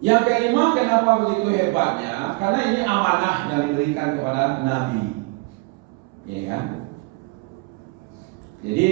Yang kelima, kenapa begitu hebatnya? Karena ini amanah yang diberikan kepada Nabi, ya kan? Jadi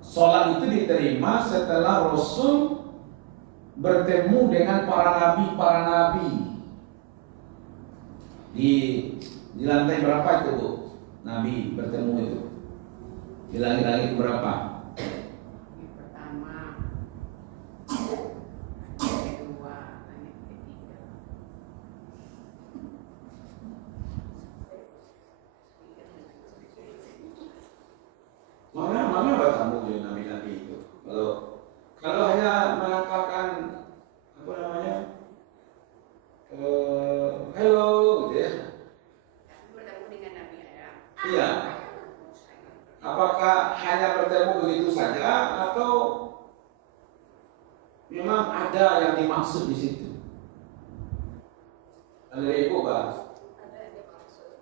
sholat itu diterima setelah Rasul bertemu dengan para nabi. Di lantai berapa itu, Bu? Nabi bertemu itu di langit-langit berapa? Langit pertama, langit kedua, langit ketiga. Mana bertemu dengan nabi-nabi itu? Kalau hanya mengatakan apa namanya, hello, gitu ya. Bertemu dengan Nabi Adam. Iya. Apakah hanya bertemu begitu saja atau memang ada yang dimaksud di situ? Ada Ibu, Pak? Ada yang dimaksud.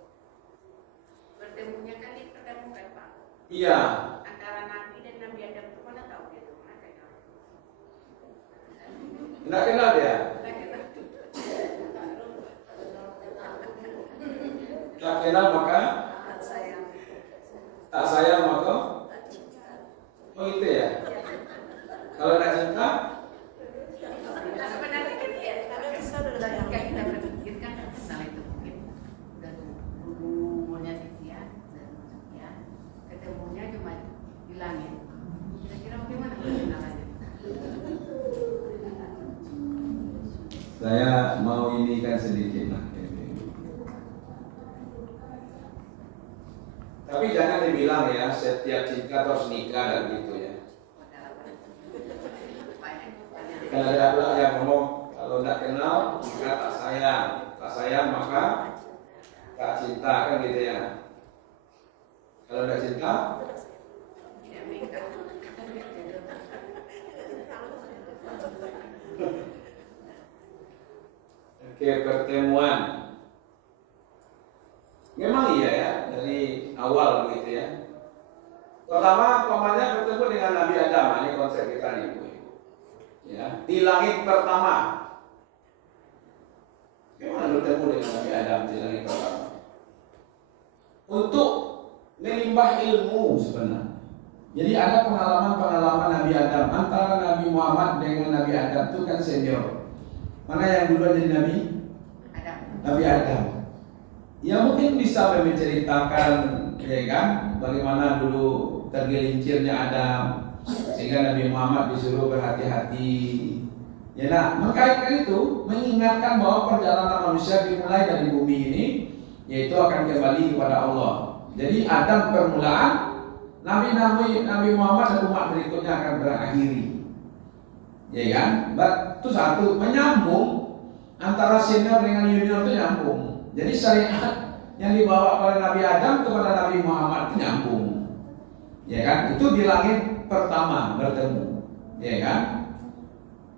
Bertemunya kan dipertemukan, Pak. Iya. Antara Nabi dan Nabi Adam itu mana tahu dia itu mana kenal. Tidak kenal dia. Tak kenal maka tak sayang maka. Oh itu ya. Kalau tak cinta, Sebenarnya kan ya, karena kita berpikirkan salah itu mungkin udah dulu umurnya sekian dan sekian, ketemunya cuma di langit. Kira-kira bagaimana kenalannya? saya mau ini kan sedikit lah. Tapi jangan dibilang ya setiap cinta harus nikah dan gitu ya. Kan ada pula yang ngomong kalau tidak kenal maka tak sayang maka tak cinta, kan gitu ya. Kalau tidak cinta Tidak menikah. oke, pertemuan. Memang iya ya, dari awal begitu ya. Pertama, pamannya bertemu dengan Nabi Adam. Ini konsep kita nih, Bu. Ya, di langit pertama. Gimana bertemu dengan Nabi Adam di langit pertama? Untuk menimbah ilmu sebenarnya. Jadi ada pengalaman Nabi Adam antara Nabi Muhammad dengan Nabi Adam itu kan senior. Mana yang duluan jadi Nabi? Adam. Nabi Adam. Ya mungkin bisa menceritakan, ya kan, bagaimana dulu tergelincirnya Adam sehingga Nabi Muhammad disuruh berhati-hati. Ya, nah, mengkaitkan itu mengingatkan bahwa perjalanan manusia dimulai dari bumi ini, yaitu akan kembali kepada Allah. Jadi Adam permulaan, Nabi Muhammad dan umat berikutnya akan berakhiri. Ya kan? Itu satu, menyambung antara senior dengan junior itu nyambung. Jadi syariat yang dibawa oleh Nabi Adam kepada Nabi Muhammad itu nyambung. Ya kan? Itu di langit pertama bertemu. Ya kan?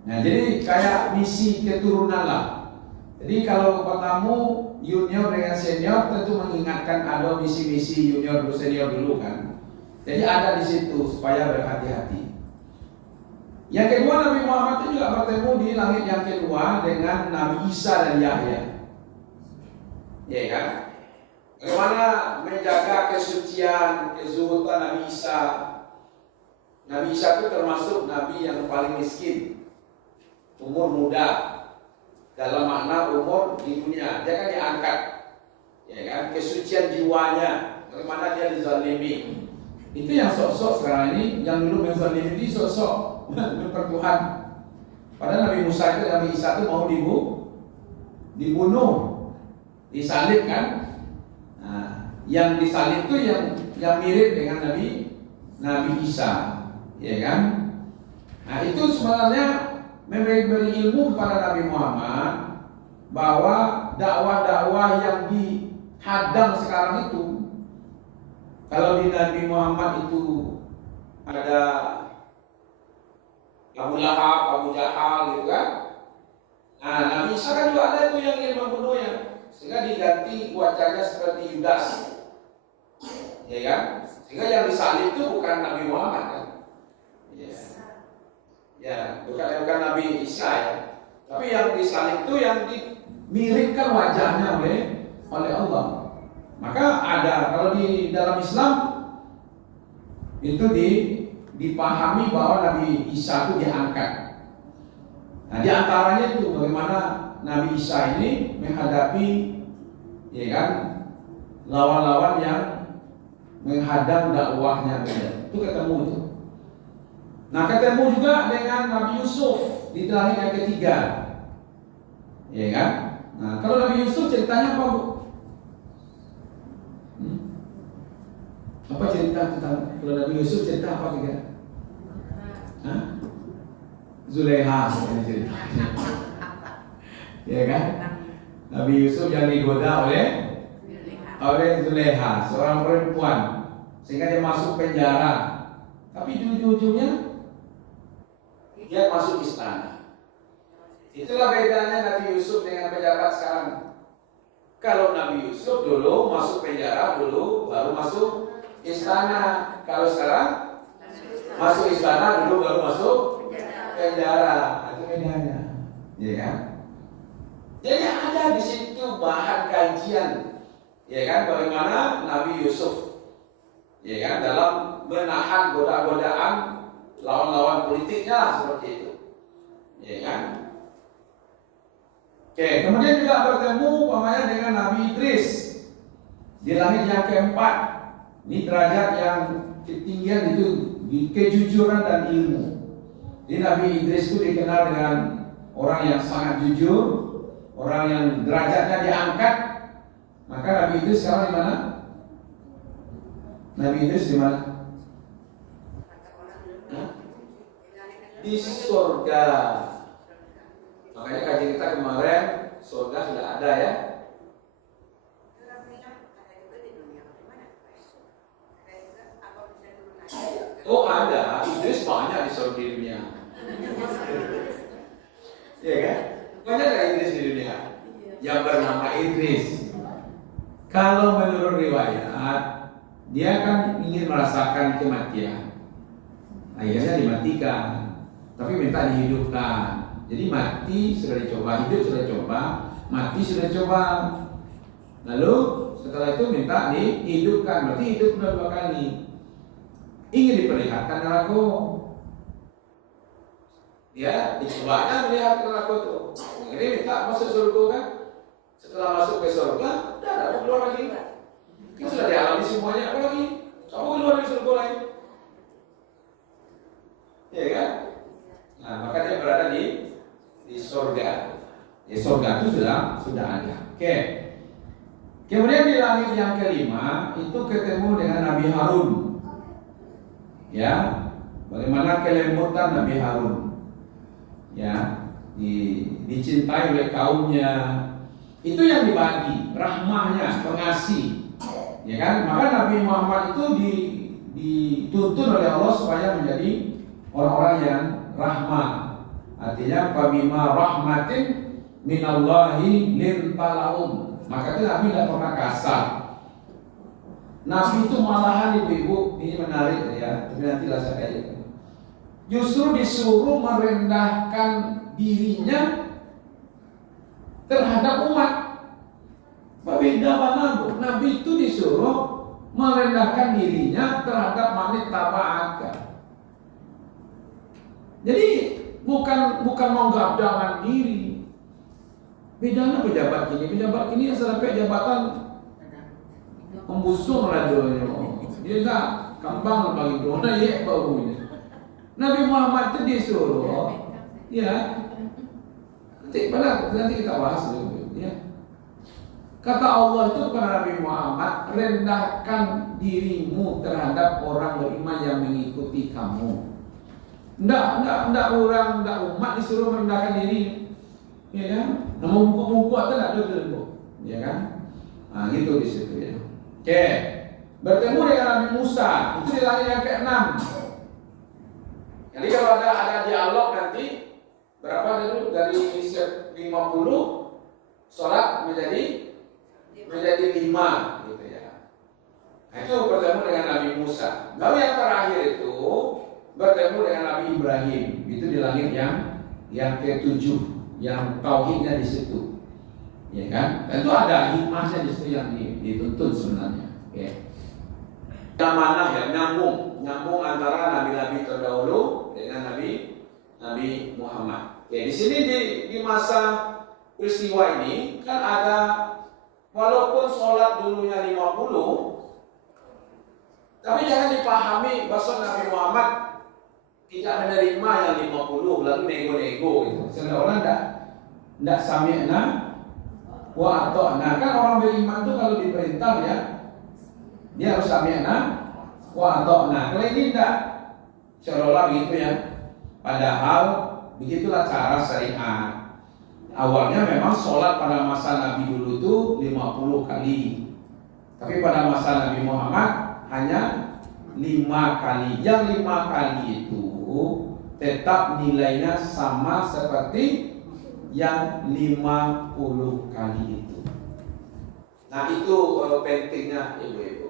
Nah, jadi kayak misi keturunan lah. Jadi kalau ketemu junior dengan senior tentu mengingatkan ada misi-misi junior dan senior dulu kan. Jadi ada di situ supaya berhati-hati. Yang kedua, Nabi Muhammad itu juga bertemu di langit yang kedua dengan Nabi Isa dan Yahya. Ya kan? Bagaimana menjaga kesucian, kezuhudan Nabi Isa. Nabi Isa itu termasuk Nabi yang paling miskin, umur muda, dalam makna umur di dunia. Dia kan diangkat, ya kan? Kesucian jiwanya, bagaimana dia dizalimi. Itu yang sok-sok sekarang ini, yang dulu menzalimi itu sok-sok mempertuhan. Padahal Nabi Musa itu, Nabi Isa itu mau dibunuh, disalib kan? Nah, yang disalib itu yang mirip dengan Nabi Isa. Ya kan? Nah itu sebenarnya memberi ilmu kepada Nabi Muhammad bahwa dakwah-dakwah yang dihadang sekarang itu, kalau di Nabi Muhammad itu ada Abu Lahab, Abu Jahal gitu kan. Nah Nabi Isa kan juga ada itu yang ingin membunuhnya, sehingga diganti wajahnya seperti Yudas. Ya kan? Sehingga yang disalib itu bukan Nabi Muhammad kan. Ya, bukan Nabi Isa ya, Tapi yang disalib itu yang dimiringkan wajahnya oleh Allah. Maka ada, kalau di dalam Islam itu dipahami bahwa Nabi Isa itu diangkat. Nah, di antaranya itu bagaimana Nabi Isa ini menghadapi, ya kan, lawan-lawan yang menghadang dakwahnya, itu ketemu itu. Nah, ketemu juga dengan Nabi Yusuf di langit yang ketiga, ya kan? Nah, kalau Nabi Yusuf ceritanya apa, Bu? Apa cerita tentang kalau Nabi Yusuf, cerita apa kira? Hah? Zulaiha cerita. Ya kan? Nabi Yusuf yang digoda oleh Zulaiha, seorang perempuan, sehingga dia masuk penjara. Tapi ujung-ujungnya dia masuk istana. Itulah bedanya Nabi Yusuf dengan pejabat sekarang. Kalau Nabi Yusuf dulu masuk penjara dulu, baru masuk istana. Kalau sekarang masuk istana dulu, baru masuk penjara. Itu bedanya, ya kan? Jadi ada di situ bahan kajian, ya kan? Bagaimana Nabi Yusuf, ya kan, dalam menahan goda-godaan lawan-lawan politiknya lah, seperti itu, ya kan? Oke, kemudian juga bertemu umpamanya dengan Nabi Idris di langit yang keempat. Ini derajat yang ketinggian itu di kejujuran dan ilmu. Jadi Nabi Idris itu dikenal dengan orang yang sangat jujur, orang yang derajatnya diangkat. Maka Nabi Idris sekarang di mana? Nabi Idris di mana? Di surga. Makanya kajian kita kemarin, surga sudah ada ya. Oh ada, Idris banyak di surga di dunia. Iya kan? Banyak kan Idris di dunia yang bernama Idris. Kalau menurut riwayat, dia kan ingin merasakan kematian. Akhirnya dimatikan, tapi minta dihidupkan. Jadi mati sudah dicoba, hidup sudah coba, mati sudah coba. Lalu setelah itu minta dihidupkan, berarti hidup sudah 2 kali. Ingin diperlihatkan neraka. Ya, dicobanya melihat neraka itu. Ini minta masuk surga kan? Setelah masuk ke surga, udah ada keluar lagi. Kita sudah dialami semuanya, apa lagi? Kamu keluar dari surga lagi. Ya kan? Nah, maka dia berada di surga. Ya, surga itu sudah ada. Oke. Kemudian di langit yang kelima itu ketemu dengan Nabi Harun. Ya, bagaimana kelembutan Nabi Harun. Ya, dicintai oleh kaumnya. Itu yang dibagi, rahmahnya, pengasih. Ya kan? Maka Nabi Muhammad itu dituntun oleh Allah supaya menjadi orang-orang yang rahmah. Artinya pabima rahmatin minallahi lintalahum. Maka itu Nabi tidak pernah kasar. Nabi itu malahan ibu-ibu, ini menarik ya, tapi nanti lah saya kayak justru disuruh merendahkan dirinya terhadap umat. Berbeda mana Bu? Nabi itu disuruh merendahkan dirinya terhadap manit taba'aka. Jadi bukan menggabdangkan diri. Bedanya pejabat ini yang sampai jabatan membusung radionya. Dia tak kambang bagi dona ya baunya. Nabi Muhammad itu disuruh, ya. Nanti kita bahas dulu, ya. Kata Allah itu kepada Nabi Muhammad, rendahkan dirimu terhadap orang beriman yang mengikuti kamu. Enggak umat disuruh merendahkan diri, ya kan? Nama buku-buku itu enggak ada dulu, ya kan? Nah, gitu di situ ya. Oke, bertemu dengan Nabi Musa itu di langit yang ke-6. Jadi kalau ada dialog nanti berapa dulu dari 50 sholat menjadi 5 gitu ya. Nah, itu bertemu dengan Nabi Musa. Lalu yang terakhir itu bertemu dengan Nabi Ibrahim itu di langit yang yang ke-7, yang tauhidnya di situ. Ya kan? Tentu ada hikmahnya di situ yang dituntut sebenarnya. Ya. Yang mana ya nyambung antara nabi-nabi terdahulu dengan Nabi Muhammad. Ya, di sini di masa peristiwa ini kan ada, walaupun sholat dulunya 50, tapi jangan dipahami bahwa Nabi Muhammad tidak menerima yang 50 lalu nego-nego itu. Seolah-olah tidak sami'na wa ata'na. Kan orang beriman itu kalau diperintah ya, dia harus sami'na wa ata'na. Kalau ini tidak, seolah-olah begitu ya. Padahal begitulah cara syariat. Awalnya memang sholat pada masa Nabi dulu itu 50 kali. Tapi pada masa Nabi Muhammad hanya 5 kali. Yang 5 kali itu tetap nilainya sama seperti yang 50 kali itu. Nah itu pentingnya ibu-ibu.